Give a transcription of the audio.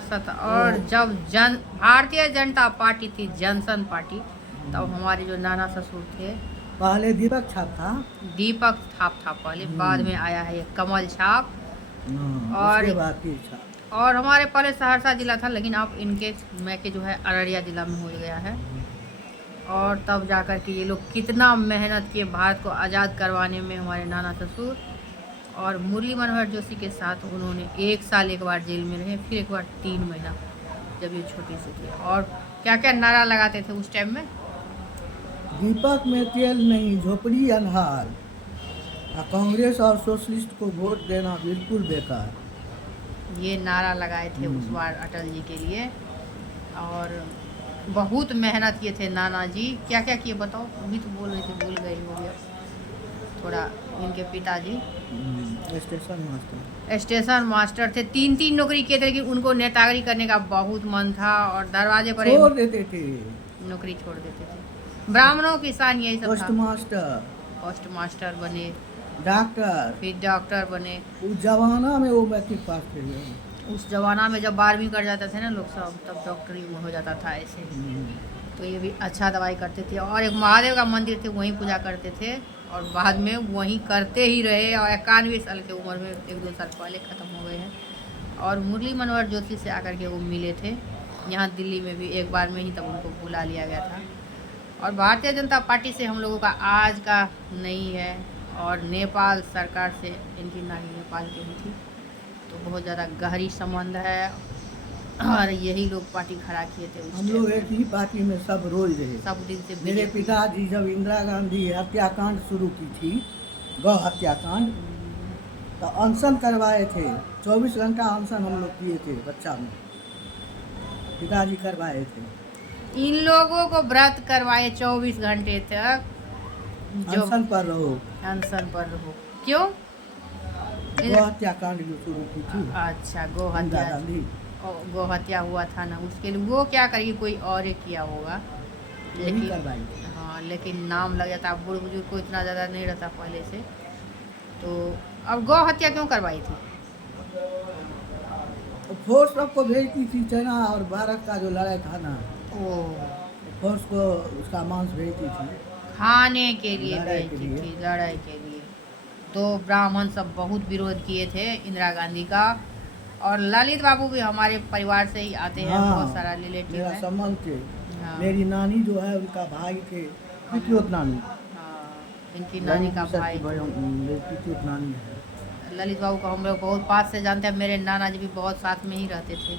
सत और जब भारतीय जनता पार्टी थी, जनसंघ पार्टी, तब हमारे जो नाना ससुर थे, पहले दीपक छाप था। दीपक छाप था पहले, बाद में आया है ये कमल छाप। और उसके बाद की छाप। और हमारे पहले सहरसा जिला था, लेकिन अब इनके मैके जो है अररिया जिला में हो गया है। और तब जाकर के ये लोग कितना मेहनत किए भारत को आज़ाद करवाने में, हमारे नाना ससुर। और मुरली मनोहर जोशी के साथ उन्होंने 1 साल एक बार जेल में रहे, फिर एक बार 3 महीना, जब ये छोटी सी थी। और क्या क्या नारा लगाते थे उस टाइम में? दीपक में तेल नहीं, झोपड़ी अंधार, कांग्रेस और सोशलिस्ट को वोट देना बिल्कुल बेकार। ये नारा लगाए थे उस बार अटल जी के लिए। और बहुत मेहनत किए थे नाना जी। क्या क्या किए बताओ, अभी तो बोल रही थी, भूल गई हो गया थोड़ा। इनके पिताजी स्टेशन मास्टर थे, 3 नौकरी किए थे, लेकिन उनको नेतागिरी करने का बहुत मन था और दरवाजे पर छोड़ देते थे, नौकरी छोड़ देते थे। ब्राह्मणों किसान यही सब था। पोस्ट मास्टर बने, डॉक्टर, फिर डॉक्टर बने। उस जमाना में वो मैट्रिक पास थे। उस जमाना में जब 12वीं कर जाते थे ना लोग सब, तब डॉक्टरी में हो जाता था ऐसे। तो ये भी अच्छा दवाई करते थे। और एक महादेव का मंदिर थे, वहीं पूजा करते थे, और बाद में वहीं करते ही रहे। और 91 साल की उम्र में, 1-2 साल पहले ख़त्म हो गए हैं। और मुरली मनोहर जोशी से आकर के वो मिले थे यहाँ दिल्ली में भी एक बार में ही, तब उनको बुला लिया गया था। और भारतीय जनता पार्टी से हम लोगों का आज का नहीं है। और नेपाल सरकार से इनकी नानी नेपाल की ही थी, तो बहुत ज़्यादा गहरी संबंध है। और यही लोग पार्टी खड़ा किए थे उस हम लोग एक ही पार्टी में सब रोज रहे। सब दिन से मेरे पिताजी जब इंदिरा गांधी हत्याकांड शुरू की थी, गौ हत्याकांड, तो अनशन करवाए थे। 24 घंटा अनशन हम लोग किए थे, बच्चा में पिताजी करवाए थे। इन लोगों को व्रत करवाए 24 घंटे तक, जो अनशन पर रहो, अनशन पर रहो। क्यों? गौ हत्याकांड जो शुरू की थी। अच्छा, गौ हत्या हुआ था ना, उसके लिए वो क्या करिए, कोई और ही किया होगा, लेकिन हाँ, लेकिन नाम लग जाता। बूढ़ बुजुर्ग को इतना ज़्यादा नहीं रहता पहले से। तो अब गौ हत्या क्यों करवाई थी? फोर्स सबको भेजती थी, चाइना और भारत का जो लड़ाई था ना, फोर्स को उसका मांस भेजती थी, खाने के लिए भेजती थी, लड़ाई के लिए। तो ब्राह्मण सब बहुत विरोध किए थे इंदिरा गांधी का। और ललित बाबू भी हमारे परिवार से ही आते हैं, बहुत सारा रिलेटिव है। संबंध थे। मेरी नानी जो है उनका भाई थे, पितियोत नानी। इनकी नानी का भाई पितियोत नानी है। ललित बाबू को हम लोग बहुत पास से जानते हैं। मेरे नाना जी भी बहुत साथ में ही रहते थे।